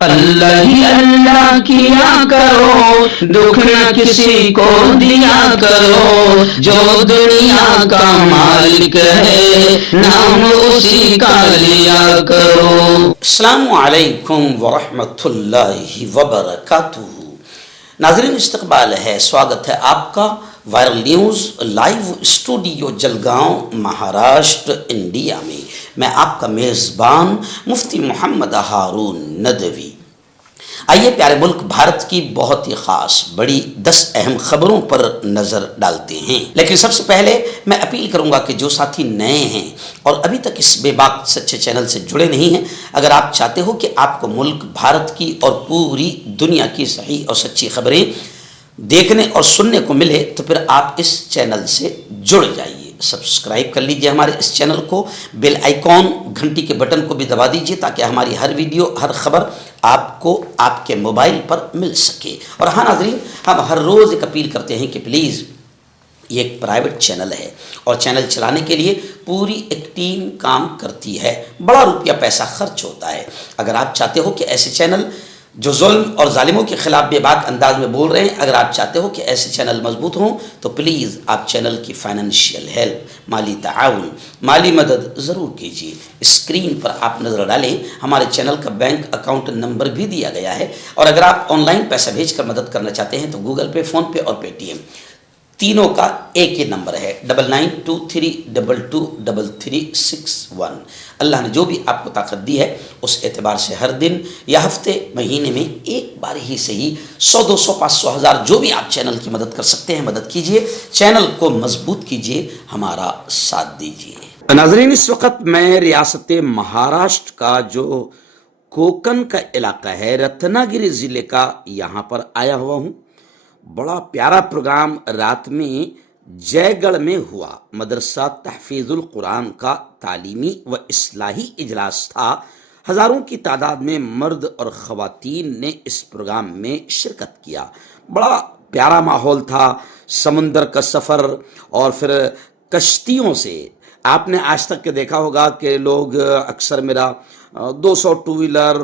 اللہ ہی اللہ کیا کرو، دکھ نہ کسی کو دیا کرو، جو دنیا کا مالک ہے نام اسی کا لیا کرو۔ السلام علیکم ورحمۃ اللہ وبرکاتہ۔ ناظرین استقبال ہے، سواگت ہے آپ کا viral news live studio Jalgaon Maharashtra India میں۔ میں آپ کا میزبان مفتی محمد ہارون ندوی۔ آئیے پیارے ملک بھارت کی بہت ہی خاص بڑی 10 اہم خبروں پر نظر ڈالتے ہیں، لیکن سب سے پہلے میں اپیل کروں گا کہ جو ساتھی نئے ہیں اور ابھی تک اس بے باک سچے چینل سے جڑے نہیں ہیں، اگر آپ چاہتے ہو کہ آپ کو ملک بھارت کی اور پوری دنیا کی صحیح اور سچی خبریں دیکھنے اور سننے کو ملے تو پھر آپ اس چینل سے جڑ جائیے۔ سبسکرائب کر لیجئے ہمارے اس چینل کو، بیل آئیکن گھنٹی کے بٹن کو بھی دبا دیجئے تاکہ ہماری ہر ویڈیو ہر خبر آپ کو آپ کے موبائل پر مل سکے۔ اور ہاں ناظرین، ہم ہر روز ایک اپیل کرتے ہیں کہ پلیز یہ ایک پرائیویٹ چینل ہے اور چینل چلانے کے لیے پوری ایک ٹیم کام کرتی ہے، بڑا روپیہ پیسہ خرچ ہوتا ہے۔ اگر آپ چاہتے ہو کہ ایسے چینل جو ظلم اور ظالموں کے خلاف بے باک انداز میں بول رہے ہیں، اگر آپ چاہتے ہو کہ ایسے چینل مضبوط ہوں تو پلیز آپ چینل کی فائنینشیل ہیلپ، مالی تعاون، مالی مدد ضرور کیجیے۔ اسکرین پر آپ نظر ڈالیں، ہمارے چینل کا بینک اکاؤنٹ نمبر بھی دیا گیا ہے، اور اگر آپ آن لائن پیسہ بھیج کر مدد کرنا چاہتے ہیں تو گوگل پے، فون پے اور پے ٹی ایم تینوں کا ایک ہی نمبر ہے، 9923223361۔ اللہ نے جو بھی آپ کو طاقت دی ہے اس اعتبار سے ہر دن یا ہفتے مہینے میں ایک بار ہی صحیح 100 200 500 1000 جو بھی آپ چینل کی مدد کر سکتے ہیں مدد کیجئے، چینل کو مضبوط کیجئے، ہمارا ساتھ دیجئے۔ ناظرین، اس وقت میں ریاست مہاراشٹر کا جو کوکن کا علاقہ ہے، رتنا گری ضلع کا، یہاں پر آیا ہوا ہوں۔ بڑا پیارا پروگرام رات میں جے گڑھ میں ہوا۔ مدرسہ تحفیظ القرآن کا تعلیمی و اصلاحی اجلاس تھا۔ ہزاروں کی تعداد میں مرد اور خواتین نے اس پروگرام میں شرکت کیا۔ بڑا پیارا ماحول تھا، سمندر کا سفر اور پھر کشتیوں سے۔ آپ نے آج تک کے دیکھا ہوگا کہ لوگ اکثر میرا 200 ٹو ویلر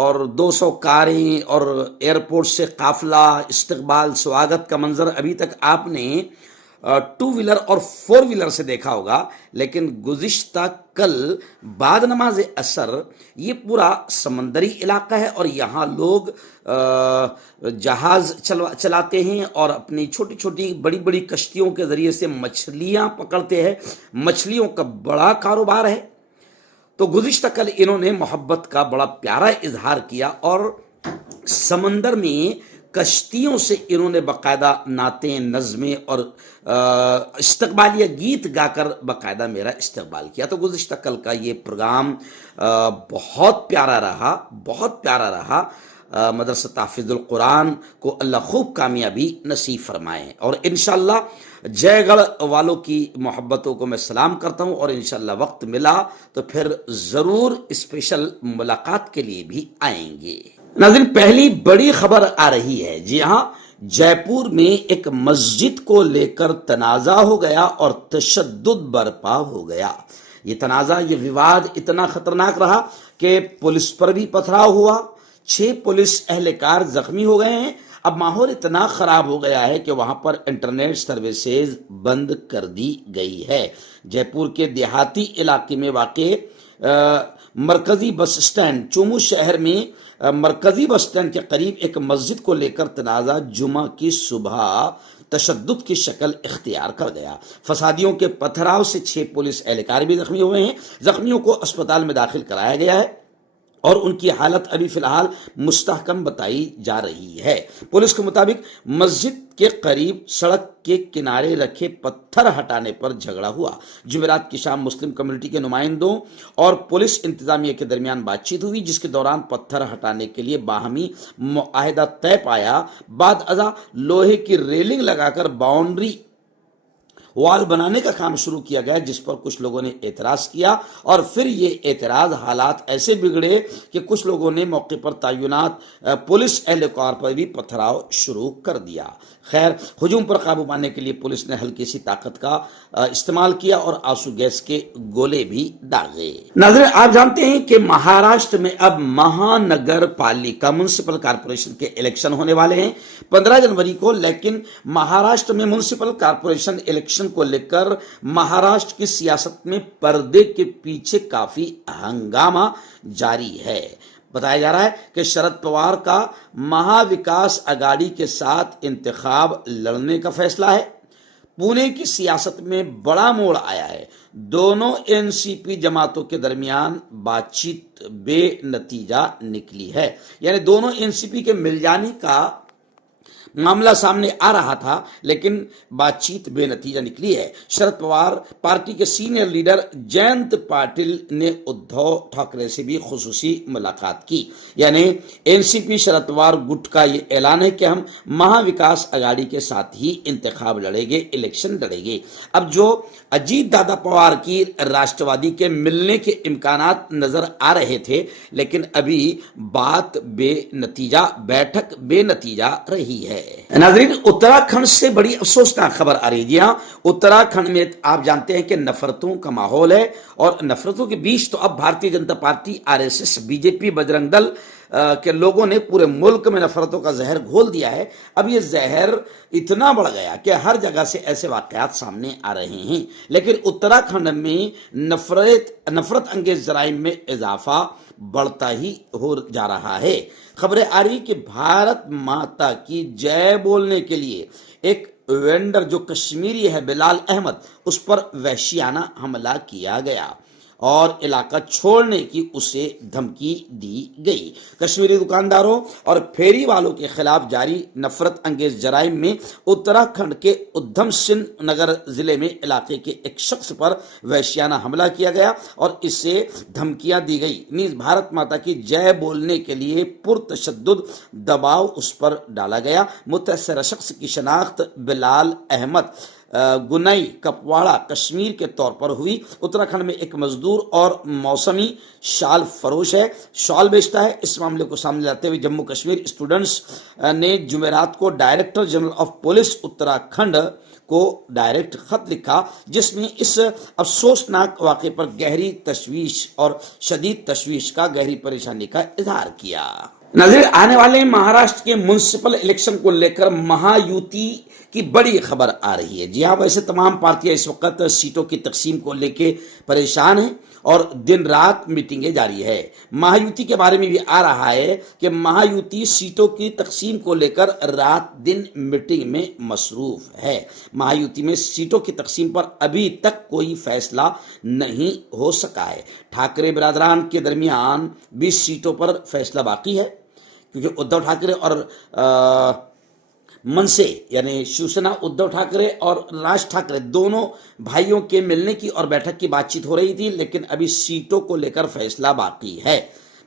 اور 200 کاریں اور ایئرپورٹ سے قافلہ، استقبال، سواگت کا منظر ابھی تک آپ نے 2 ویلر اور 4 ویلر سے دیکھا ہوگا، لیکن گزشتہ کل بعد نماز عصر یہ پورا سمندری علاقہ ہے اور یہاں لوگ جہاز چلاتے ہیں اور اپنی چھوٹی چھوٹی بڑی بڑی کشتیوں کے ذریعے سے مچھلیاں پکڑتے ہیں۔ مچھلیوں کا بڑا کاروبار ہے۔ تو گزشتہ کل انہوں نے محبت کا بڑا پیارا اظہار کیا اور سمندر میں کشتیوں سے انہوں نے باقاعدہ نعتیں، نظمیں اور استقبالیہ گیت گا کر باقاعدہ میرا استقبال کیا۔ تو گزشتہ کل کا یہ پروگرام بہت پیارا رہا، بہت پیارا رہا۔ مدرسہ تحفیظ القرآن کو اللہ خوب کامیابی نصیب فرمائے، اور انشاءاللہ جے گڑھ والوں کی محبتوں کو میں سلام کرتا ہوں، اور انشاءاللہ وقت ملا تو پھر ضرور اسپیشل ملاقات کے لیے بھی آئیں گے۔ ناظرین، پہلی بڑی خبر آ رہی ہے، جی ہاں، جے پور میں ایک مسجد کو لے کر تنازع ہو گیا اور تشدد برپا ہو گیا۔ یہ تنازع، یہ وواد اتنا خطرناک رہا کہ پولیس پر بھی پتھراؤ ہوا، 6 پولیس اہلکار زخمی ہو گئے ہیں۔ اب ماحول اتنا خراب ہو گیا ہے کہ وہاں پر انٹرنیٹ سروسز بند کر دی گئی ہے۔ جے پور کے دیہاتی علاقے میں واقع مرکزی بس اسٹینڈ، چومو شہر میں مرکزی بس اسٹینڈ کے قریب ایک مسجد کو لے کر تنازع جمعہ کی صبح تشدد کی شکل اختیار کر گیا۔ فسادیوں کے پتھراؤ سے 6 پولیس اہلکار بھی زخمی ہوئے ہیں۔ زخمیوں کو اسپتال میں داخل کرایا گیا ہے اور ان کی حالت ابھی فی الحال مستحکم بتائی جا رہی ہے۔ پولیس کے مطابق مسجد کے قریب سڑک کے کنارے رکھے پتھر ہٹانے پر جھگڑا ہوا۔ جمعرات کی شام مسلم کمیونٹی کے نمائندوں اور پولیس انتظامیہ کے درمیان بات چیت ہوئی، جس کے دوران پتھر ہٹانے کے لیے باہمی معاہدہ طے پایا۔ بعد ازاں لوہے کی ریلنگ لگا کر باؤنڈری وال بنانے کا کام شروع کیا گیا، جس پر کچھ لوگوں نے اعتراض کیا اور پھر یہ اعتراض حالات ایسے بگڑے کہ کچھ لوگوں نے موقع پر تعینات پولیس اہلکار پر بھی پتھراؤ شروع کر دیا۔ خیر، ہجوم پر قابو پانے کے لیے پولیس نے ہلکی سی طاقت کا استعمال کیا اور آنسو گیس کے گولے بھی داغے۔ ناظرین، آپ جانتے ہیں کہ مہاراشٹر میں اب مہانگر پالیکا میونسپل کارپوریشن کے الیکشن ہونے والے ہیں 15 جنوری کو، لیکن مہاراشٹر میں میونسپل کارپوریشن الیکشن کو لے کر مہاراشٹر کی سیاست میں پردے کے پیچھے کافی ہنگامہ جاری ہے۔ بتایا جا رہا ہے کہ شرد پوار کا مہا وکاس اگاڑی کے ساتھ انتخاب لڑنے کا فیصلہ ہے۔ پونے کی سیاست میں بڑا موڑ آیا ہے۔ دونوں این سی پی جماعتوں کے درمیان بات چیت بے نتیجہ نکلی ہے، یعنی دونوں این سی پی کے مل جانے کا معاملہ سامنے آ رہا تھا، لیکن بات چیت بے نتیجہ نکلی ہے۔ شرد پوار پارٹی کے سینئر لیڈر جینت پاٹل نے ادھو ٹھاکرے سے بھی خصوصی ملاقات کی، یعنی این سی پی شرد پوار گٹ کا یہ اعلان ہے کہ ہم مہا وکاس اگاڑی کے ساتھ ہی انتخاب لڑیں گے، الیکشن لڑیں گے۔ اب جو اجیت دادا پوار کی راشٹروادی کے ملنے کے امکانات نظر آ رہے تھے، لیکن ابھی بات بے نتیجہ، بیٹھک بے نتیجہ رہی ہے۔ ناظرین، اتراکھنڈ سے بڑی افسوسناک خبر آ رہی ہے۔ جی ہاں، اتراکھنڈ میں آپ جانتے ہیں کہ نفرتوں کا ماحول ہے، اور نفرتوں کے بیچ تو اب Bharatiya Janata Party, R S S, B J P, Bajrang Dal کے لوگوں نے پورے ملک میں نفرتوں کا زہر گھول دیا ہے۔ اب یہ زہر اتنا بڑھ گیا کہ ہر جگہ سے ایسے واقعات سامنے آ رہے ہیں، لیکن اتراکھنڈ میں نفرت انگیز جرائم میں اضافہ بڑھتا ہی ہو جا رہا ہے۔ خبریں آ رہی کہ بھارت ماتا کی جے بولنے کے لیے ایک وینڈر جو کشمیری ہے، بلال احمد، اس پر وحشیانہ حملہ کیا گیا اور علاقہ چھوڑنے کی اسے دھمکی دی گئی۔ کشمیری دکانداروں اور پھیری والوں کے خلاف جاری نفرت انگیز جرائم میں اتراکھنڈ کے ادھم سنگھ نگر ضلع میں علاقے کے ایک شخص پر وحشیانہ حملہ کیا گیا اور اسے دھمکیاں دی گئی، نیز بھارت ماتا کی جے بولنے کے لیے پرتشدد دباؤ اس پر ڈالا گیا۔ متاثرہ شخص کی شناخت بلال احمد گنئی کپواڑہ کشمیر کے طور پر ہوئی۔ اتراکھنڈ میں ایک مزدور اور موسمی شال فروش ہے، شال بیچتا ہے۔ اس معاملے کو سامنے لاتے ہوئے جموں کشمیر اسٹوڈنٹس نے جمعرات کو director general of police Uttarakhand کو ڈائریکٹ خط لکھا، جس میں اس افسوسناک واقعے پر گہری تشویش اور شدید تشویش کا، گہری پریشانی کا اظہار کیا۔ ناظرین، آنے والے مہاراشٹر کے میونسپل الیکشن کو لے کر مہا یوتی کی بڑی خبر آ رہی ہے۔ جی ہاں، ویسے تمام پارٹیاں اس وقت سیٹوں کی تقسیم کو لے کے پریشان ہیں اور دن رات میٹنگیں جاری ہے۔ مہا یوتی کے بارے میں بھی آ رہا ہے کہ مہا یوتی سیٹوں کی تقسیم کو لے کر رات دن میٹنگ میں مصروف ہے۔ مہا یوتی میں سیٹوں کی تقسیم پر ابھی تک کوئی فیصلہ نہیں ہو سکا ہے۔ ٹھاکرے برادران کے درمیان 20 سیٹوں پر فیصلہ باقی ہے، کیونکہ ادھو ٹھاکرے اور منسے یعنی شیوسینا ادھو ٹھاکرے اور راج ٹھاکرے دونوں بھائیوں کے ملنے کی اور بیٹھک کی بات چیت ہو رہی تھی، لیکن ابھی سیٹوں کو لے کر فیصلہ باقی ہے۔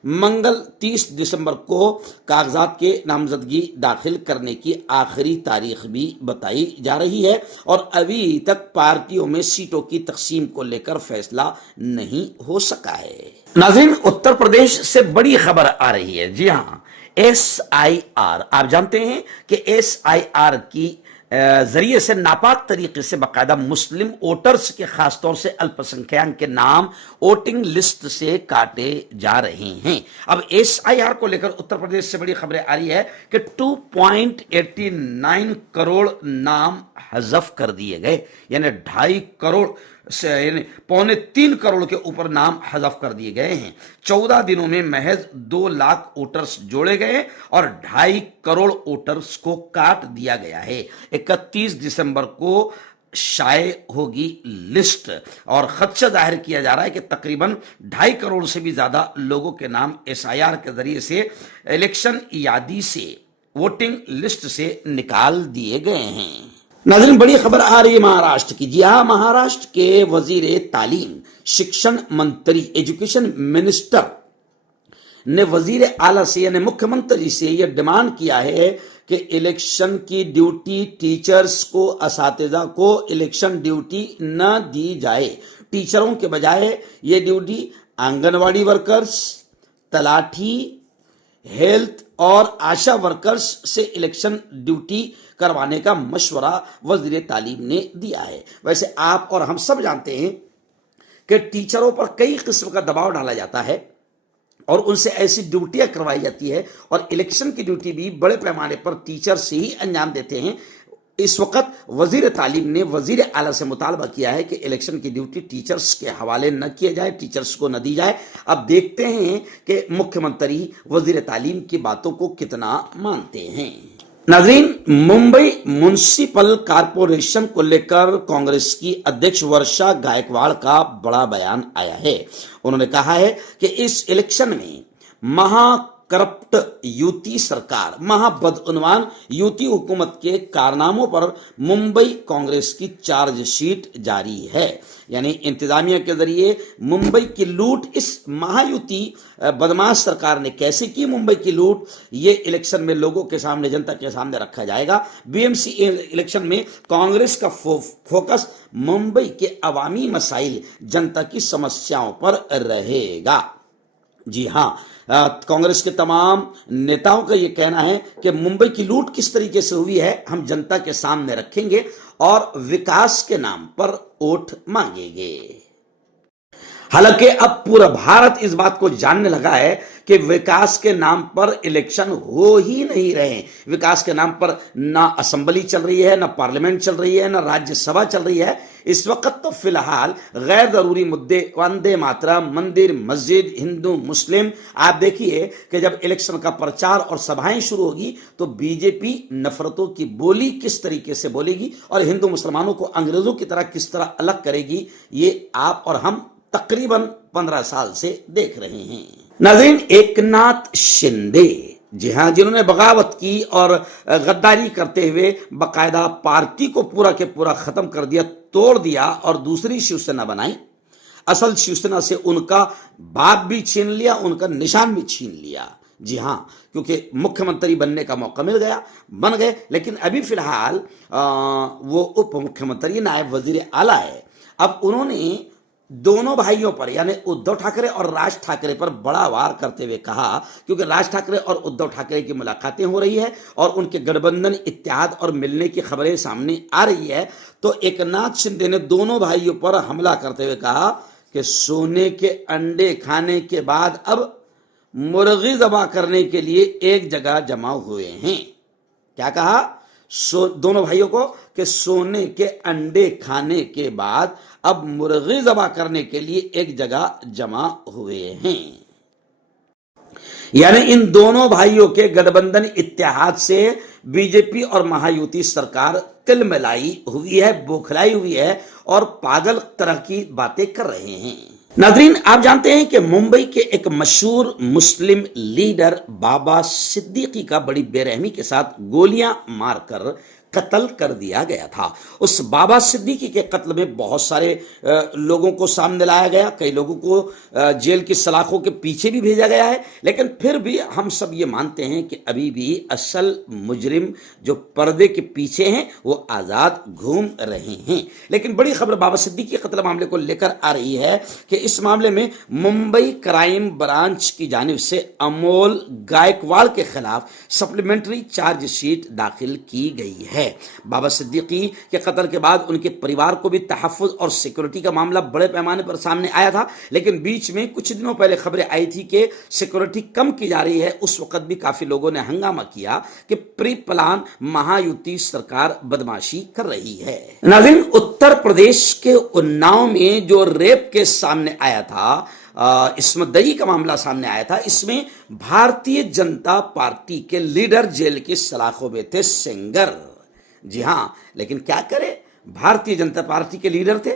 منگل 30 دسمبر کو کاغذات کے نامزدگی داخل کرنے کی آخری تاریخ بھی بتائی جا رہی ہے، اور ابھی تک پارٹیوں میں سیٹوں کی تقسیم کو لے کر فیصلہ نہیں ہو سکا ہے۔ ناظرین، اتر پردیش سے بڑی خبر آ رہی ہے۔ جی ہاں، ایس آئی آر، آپ جانتے ہیں کہ ایس آئی آر کی ذریعے سے ناپاک طریقے سے باقاعدہ مسلم ووٹرز کے، خاص طور سے الپ سنکھیان کے نام ووٹنگ لسٹ سے کاٹے جا رہے ہیں۔ اب ایس آئی آر کو لے کر اتر پردیش سے بڑی خبریں آ رہی ہے کہ 2.89 کروڑ نام حذف کر دیے گئے، یعنی 2.5 کروڑ یعنی 2.25 کروڑ کے اوپر نام حذف کر دیے گئے ہیں۔ 14 دنوں میں محض 2 لاکھ ووٹرز جوڑے گئے اور 2.5 کروڑ ووٹرز کو کاٹ دیا گیا ہے۔ 31 دسمبر کو شائع ہوگی لسٹ، اور خدشہ ظاہر کیا جا رہا ہے کہ تقریباً 2.5 کروڑ سے بھی زیادہ لوگوں کے نام ایس آئی آر کے ذریعے سے الیکشن یادی سے، ووٹنگ لسٹ سے نکال دیے گئے ہیں۔ ناظرین، بڑی خبر آ رہی ہے مہاراشٹر کی۔ جی ہاں، مہاراشٹر کے وزیر تعلیم، شکشن منتری، ایجوکیشن منسٹر نے وزیر اعلیٰ سے یعنی مکھیہ منتری سے یہ ڈیمانڈ کیا ہے کہ الیکشن کی ڈیوٹی ٹیچرز کو، اساتذہ کو الیکشن ڈیوٹی نہ دی جائے. ٹیچروں کے بجائے یہ ڈیوٹی آنگن واڑی ورکرز، تلاٹھی، ہیلتھ اور آشا ورکرز سے الیکشن ڈیوٹی کروانے کا مشورہ وزیر تعلیم نے دیا ہے. ویسے آپ اور ہم سب جانتے ہیں کہ ٹیچروں پر کئی قسم کا دباؤ ڈالا جاتا ہے اور ان سے ایسی ڈیوٹیاں کروائی جاتی ہے، اور الیکشن کی ڈیوٹی بھی بڑے پیمانے پر ٹیچر سے ہی انجام دیتے ہیں. اس وقت وزیر تعلیم نے وزیر اعلیٰ سے مطالبہ کیا ہے کہ الیکشن کی ڈیوٹی ٹیچرز کے حوالے نہ کیے جائے، ٹیچرز کو نہ دی جائے. اب دیکھتے ہیں کہ مکھیہ منتری وزیر تعلیم کی باتوں کو کتنا مانتے ہیں. ناظرین، ممبئی میونسپل کارپوریشن کو لے کر کانگریس کی ادھیکش ورشا گائیکواڑ کا بڑا بیان آیا ہے. انہوں نے کہا ہے کہ اس الیکشن میں مہا کرپٹ یوتی سرکار، مہا بدعنوان یوتی حکومت کے کارناموں پر ممبئی کانگریس کی چارج شیٹ جاری ہے. یعنی انتظامیہ کے ذریعے ممبئی کی لوٹ، اس مہا یوتی بدماش سرکار نے کیسے کی ممبئی کی لوٹ، یہ الیکشن میں لوگوں کے سامنے، جنتا کے سامنے رکھا جائے گا. بی ایم سی الیکشن میں کانگریس کا فوکس ممبئی کے عوامی مسائل، جنتا کی سمسیاؤں پر رہے گا. جی ہاں، کانگریس کے تمام نیتاؤں کا یہ کہنا ہے کہ ممبئی کی لوٹ کس طریقے سے ہوئی ہے ہم جنتا کے سامنے رکھیں گے اور وکاس کے نام پر ووٹ مانگیں گے. حالانکہ اب پورا بھارت اس بات کو جاننے لگا ہے کہ وکاس کے نام پر الیکشن ہو ہی نہیں رہے. وکاس کے نام پر نہ اسمبلی چل رہی ہے، نہ پارلیمنٹ چل رہی ہے، نہ راجیہ سبھا چل رہی ہے. اس وقت تو فی الحال غیر ضروری مدے، وندے ماترم، مندر مسجد، ہندو مسلم. آپ دیکھیے کہ جب الیکشن کا پرچار اور سبھائیں شروع ہوگی تو بی جے پی نفرتوں کی بولی کس طریقے سے بولے گی اور ہندو مسلمانوں کو انگریزوں کی طرح کس طرح الگ کرے گی، یہ آپ اور ہم تقریباً 15 سال سے دیکھ رہے ہیں. ناظرین، ایک ناتھ شندے، جی ہاں، جنہوں نے بغاوت کی اور غداری کرتے ہوئے باقاعدہ پارٹی کو پورا کے پورا ختم کر دیا، توڑ دیا اور دوسری شیو سینا بنائی. اصل شیو سینا سے ان کا باپ بھی چھین لیا، ان کا نشان بھی چھین لیا. جی ہاں، کیونکہ مکھیہ منتری بننے کا موقع مل گیا، بن گئے. لیکن ابھی فی الحال وہ اپ مکھیہ منتری، نائب وزیر اعلیٰ ہے. اب انہوں نے دونوں بھائیوں پر یعنی ادھو ٹھاکرے اور راج ٹھاکرے پر بڑا وار کرتے ہوئے کہا، کیونکہ راج ٹھاکرے اور ادھو ٹھاکرے کی ملاقاتیں ہو رہی ہے اور ان کے گٹھ بندھن، اتحاد اور ملنے کی خبریں سامنے آ رہی ہے، تو ایک ناتھ شندے نے دونوں بھائیوں پر حملہ کرتے ہوئے کہا کہ سونے کے انڈے کھانے کے بعد اب مرغی ذبح کرنے کے لیے ایک جگہ جمع ہوئے ہیں. کیا کہا دونوں بھائیوں کو کہ سونے کے انڈے کھانے کے بعد اب مرغی ذبح کرنے کے لیے ایک جگہ جمع ہوئے ہیں. یعنی ان دونوں بھائیوں کے گٹھ بندھن اتحاد سے بی جے پی اور مہایوتی سرکار تل ملائی ہوئی ہے، بوکھلائی ہوئی ہے اور پاگل طرح کی باتیں کر رہے ہیں. ناظرین، آپ جانتے ہیں کہ ممبئی کے ایک مشہور مسلم لیڈر بابا صدیقی کا بڑی بے رحمی کے ساتھ گولیاں مار کر قتل کر دیا گیا تھا. اس بابا صدیقی کے قتل میں بہت سارے لوگوں کو سامنے لایا گیا، کئی لوگوں کو جیل کی سلاخوں کے پیچھے بھی بھیجا گیا ہے، لیکن پھر بھی ہم سب یہ مانتے ہیں کہ ابھی بھی اصل مجرم جو پردے کے پیچھے ہیں وہ آزاد گھوم رہے ہیں. لیکن بڑی خبر بابا صدیقی قتل معاملے کو لے کر آ رہی ہے کہ اس معاملے میں ممبئی کرائم برانچ کی جانب سے امول گائیکواڑ کے خلاف سپلیمنٹری چارج شیٹ داخل کی گئی ہے. بابا صدیقی کے قتل کے بعد ان کے پریوار کو بھی تحفظ اور سیکورٹی کا معاملہ بڑے پیمانے پر سامنے آیا تھا، لیکن بیچ میں کچھ دنوں پہلے خبریں آئی تھی کہ سیکورٹی کم کی جا رہی ہے. اس وقت بھی کافی لوگوں نے ہنگامہ کیا کہ پری پلان مہایوتی سرکار بدماشی کر رہی ہے. ناظرین، اتر پردیش کے اناؤ میں جو ریپ کیس سامنے آیا تھا، عصمت دری کا معاملہ سامنے آیا تھا، اس میں بھارتیہ جنتا پارٹی کے لیڈر جیل کی سلاخوں میں تھے، سینگر. جی ہاں، لیکن کیا کرے، بھارتیہ جنتا پارٹی کے لیڈر تھے،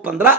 15